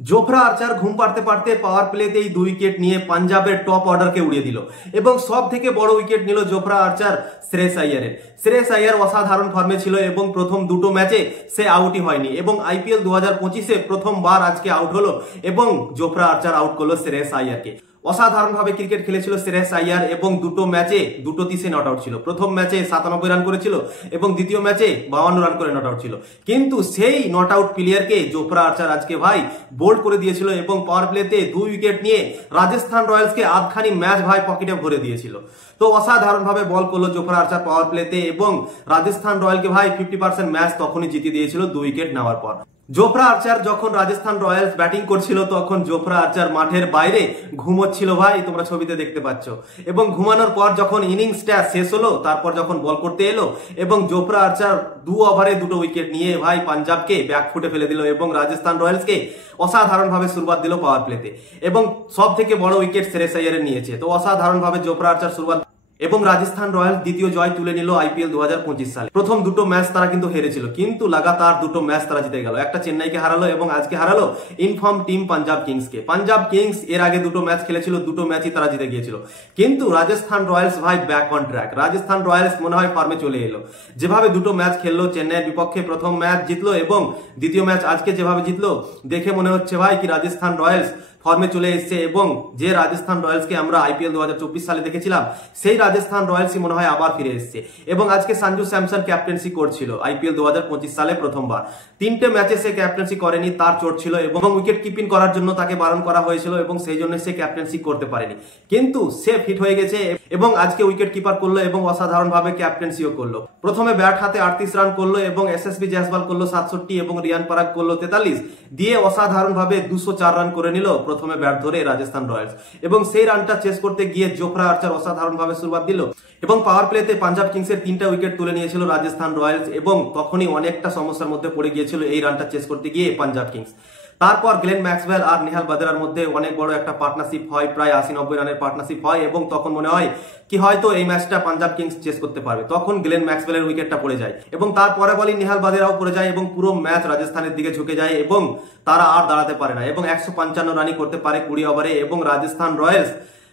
জোফরা আর্চার ঘুম পাড়তে পারতে পাওয়ার প্লেতেই 2 উইকেট নিয়ে পাঞ্জাবের টপ অর্ডারকে উড়িয়ে দিল এবং সব থেকে বড় উইকেট নিল জোফরা আর্চার শ্রেয়স আইয়ারের। শ্রেয়স আইয়ার অসাধারণ ফর্মে ছিল এবং প্রথম দুটো ম্যাচে সে আউটই হয়নি এবং আইপিএল 2025-এ প্রথমবার আজকে আউট হলো এবং জোফরা আর্চার আউট করলো শ্রেয়স আইয়ারকে। অসাধারণভাবে ক্রিকেট খেলেছিল শ্রেয়স আইয়ার এবং দুটো ম্যাচে দুটোতে সে নট আউট ছিল। প্রথম ম্যাচে 97 রান করেছিল এবং দ্বিতীয় ম্যাচে 52 রান করে নট আউট ছিল। কিন্তু সেই নট আউট প্লেয়ারকে জোফরা আর্চার আজকে ভাই বোল্ড করে দিয়েছিল এবং পাওয়ার প্লেতে 2 উইকেট নিয়ে রাজস্থান রয়্যালসকে আধখানি ম্যাচ ভাই পকেটে ভরে দিয়েছিল। তো অসাধারণভাবে বল করলো জোফরা আর্চার পাওয়ার প্লেতে এবং রাজস্থান রয়্যালকে ভাই 50% ম্যাচ তখনই জিতে দিয়েছিল 2 উইকেট নেওয়ার পর। জোফরা আর্চার যখন রাজস্থান রয়্যালস ব্যাটিং করছিল তখন জোফরা আর্চার মাঠের বাইরে ঘুমোচ্ছিল ভাই, তোমরা ছবিতে দেখতে পাচ্ছ। এবং ঘুমানোর পর যখন ইনিংসটা শেষ হলো তারপর যখন বল করতে এলো এবং জোফরা আর্চার 2 ওভারে 2টো উইকেট নিয়ে ভাই পাঞ্জাবকে ব্যাকফুটে ফেলে দিল এবং রাজস্থান রয়্যালসকে অসাধারণভাবে শুরুয়াত দিল পাওয়ার প্লেতে এবং সব থেকে বড় উইকেট শ্রেয়স আইয়ারের নিয়েছে। তো অসাধারণভাবে জোফরা আর্চার শুরুয়াত এবং রাজস্থান রয়্যালস দ্বিতীয় জয় তুলে নিল আইপিএল 2025 সালে। প্রথম দুটো ম্যাচ তারা কিন্তু হেরেছিল, কিন্তু লাগাতার দুটো ম্যাচ তারা জিতে গেল। একটা চেন্নাইকে হারালো এবং আজকে হারালো ইনফর্ম টিম পাঞ্জাব কিংসকে। পাঞ্জাব কিংস এর আগে দুটো ম্যাচ খেলেছিল, দুটো ম্যাচই তারা জিতে গিয়েছিল। কিন্তু রাজস্থান রয়্যালস ভাই ব্যাক অন ট্র্যাক। রাজস্থান রয়্যালস মনে হয় ফর্মে চলে এলো। যেভাবে দুটো ম্যাচ খেললো, চেন্নাইয়ের বিপক্ষে প্রথম ম্যাচ জিতলো এবং দ্বিতীয় ম্যাচ আজকে যেভাবে জিতলো, দেখে মনে হচ্ছে ভাই কি রাজস্থান রয়্যালস ফর্মে চলে এসছে এবং যে রাজস্থান রয়্যালসকে আমরা আইপিএল 2024 সালে দেখেছিলাম সেই রাজস্থান রয়্যালসই মনে হয় আবার ফিরে এসছে। এবং আজকে সঞ্জু স্যামসন ক্যাপ্টেন্সি করছিল আইপিএল 2025 সালে প্রথমবার। 3টে ম্যাচে সে ক্যাপ্টেন্সি করেনি, তার চোট ছিল এবং উইকেট কিপিং করার জন্য তাকে বারণ করা হয়েছিল এবং সেই জন্য সে ক্যাপ্টেন্সি করতে পারেনি। কিন্তু সে ফিট হয়ে গেছে এবং আজকে উইকেট কিপার করলো এবং অসাধারণভাবে ক্যাপ্টেন্সিও করলো। প্রথমে ব্যাট হাতে 38 রান করলো এবং এসএসবি জয়সওয়াল করলো 67 এবং রিয়ান পরাগ করলো 43 দিয়ে অসাধারণভাবে 204 রান করে নিল প্রথমে ব্যাট ধরে রাজস্থান রয়্যালস। এবং সেই রানটা চেস করতে গিয়ে জোফরা আর্চার অসাধারণভাবে শুরুয়াত দিল এবং পাওয়ার প্লেতে পাঞ্জাব কিংসের 3টা উইকেট তুলে নিয়েছিল রাজস্থান রয়্যালস এবং তখনই অনেকটা সমস্যার মধ্যে পড়ে গিয়েছিল এই রানটা চেস করতে গিয়ে পাঞ্জাব কিংস। তারপর গ্লেন ম্যাক্সওয়েল আর নেহাল বাদরার মধ্যে অনেক বড় একটা পার্টনারশিপ হয়, প্রায় 80-90 রানের পার্টনারশিপ হয় এবং তখন মনে হয় কি হয়তো এই ম্যাচটা পাঞ্জাব কিংস চেস করতে পারবে। তখন গ্লেন ম্যাক্সওয়েলের উইকেটটা পড়ে যায় এবং তারপরে বলি নেহাল বাদেরাও পড়ে যায় এবং পুরো ম্যাচ রাজস্থানের দিকে ঝুঁকে যায় এবং তারা আর দাঁড়াতে পারে না এবং 155 রানই করতে পারে 20 ওভারে এবং রাজস্থান রয়্যালস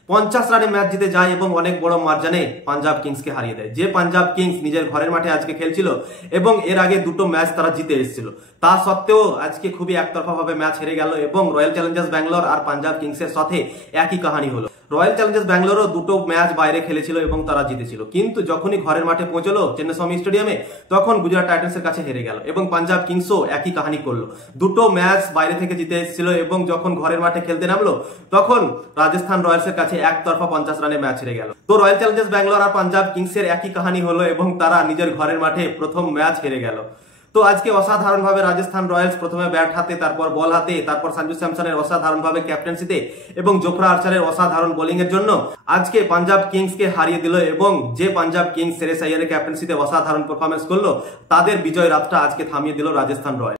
50 রানে ম্যাচ জিতে যায় এবং অনেক বড় মার্জানে পাঞ্জাব কিংসকে হারিয়ে দেয়। যে পাঞ্জাব কিংস নিজের ঘরের মাঠে আজকে খেলছিল এবং এর আগে দুটো ম্যাচ তারা জিতে এসেছিল, তা সত্ত্বেও আজকে খুবই একতরফা ভাবে ম্যাচ হেরে গেল এবং রয়্যাল চ্যালেঞ্জার্স ব্যাঙ্গালোর আর পাঞ্জাব কিংসের সাথে একই কাহিনী হলো। রয়্যাল চ্যালেঞ্জার্স ব্যাঙ্গালোরও দুটো ম্যাচ বাইরে খেলেছিল এবং তারা জিতেছিল, কিন্তু যখনই ঘরের মাঠে পৌঁছলো চেন্নাস্বামী স্টেডিয়ামে তখন গুজরাট টাইটান্সের কাছে হেরে গেল এবং পাঞ্জাব কিংসও একই কাহিনী করলো। দুটো ম্যাচ বাইরে থেকে জিতে এসেছিল এবং যখন ঘরের মাঠে খেলতে নামলো তখন রাজস্থান রয়্যালসের কাছে একতরফা 50 রানে ম্যাচ হেরে গেল। তো রয়্যাল চ্যালেঞ্জার্স ব্যাঙ্গালোর আর পাঞ্জাব কিংসের একই কাহিনী হলো এবং তারা নিজের ঘরের মাঠে প্রথম ম্যাচ হেরে গেল। তো আজকে অসাধারণভাবে রাজস্থান রয়্যালস প্রথমে ব্যাট হাতে, তারপর বল হাতে, তারপর সঞ্জু স্যামসনের অসাধারণভাবে ক্যাপ্টেন্সিতে এবং জোফরা আর্চারের অসাধারণ বোলিং এর জন্য আজকে পাঞ্জাব কিংসকে হারিয়ে দিল এবং যে পাঞ্জাব কিংস শ্রেয়স আইয়ারের ক্যাপ্টেন্সিতে অসাধারণ পারফরম্যান্স করলো তাদের বিজয় রাতটা আজকে থামিয়ে দিল রাজস্থান রয়্যালস।